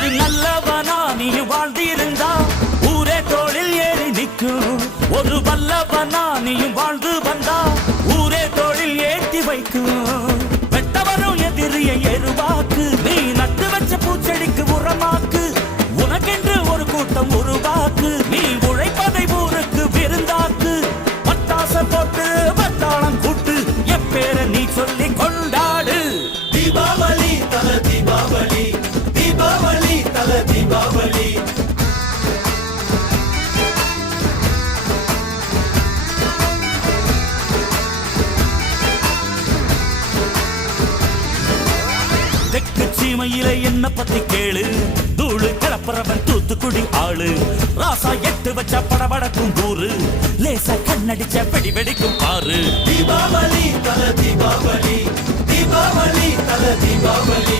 ஒரு நல்லவனா நீ வாழ்ந்திருந்தா ஊரே தோளில் ஏறி நிற்கும். ஒரு வல்லவனா நீயும் வாழ்ந்து வந்தா ஊரே தோளில் ஏற்றி வைக்கும். வெட்டவரும் எதிரியை எருவாக்கு, நீ நட்டு வச்ச பூச்செடிக்கு உரமாக்கு. உனக்கென்று ஒரு கூட்டம் உருவாக்கு, நீ உழைப்பதை ஊருக்கு விருந்தாக்கு. பட்டாச போட்டு பட்டாளம் கூட்டு, எப்பேர நீ சொல்லி கொண்டாடு. தீபாவளி தல தீபாவளி, தீபாவளி தல தீபாவளி. தெற்கு சீமையில என்ன பத்தி கேளு, தூளு கிளப்புறவன் தூத்துக்குடி ஆளு. ராசா எட்டு வச்ச படபடக்கும் கூறு, லேசா கண்ணடிச்ச வெடி வெடிக்கும் பாரு. தீபாவளி தல தீபாவளி, தீபாவளி தல தீபாவளி.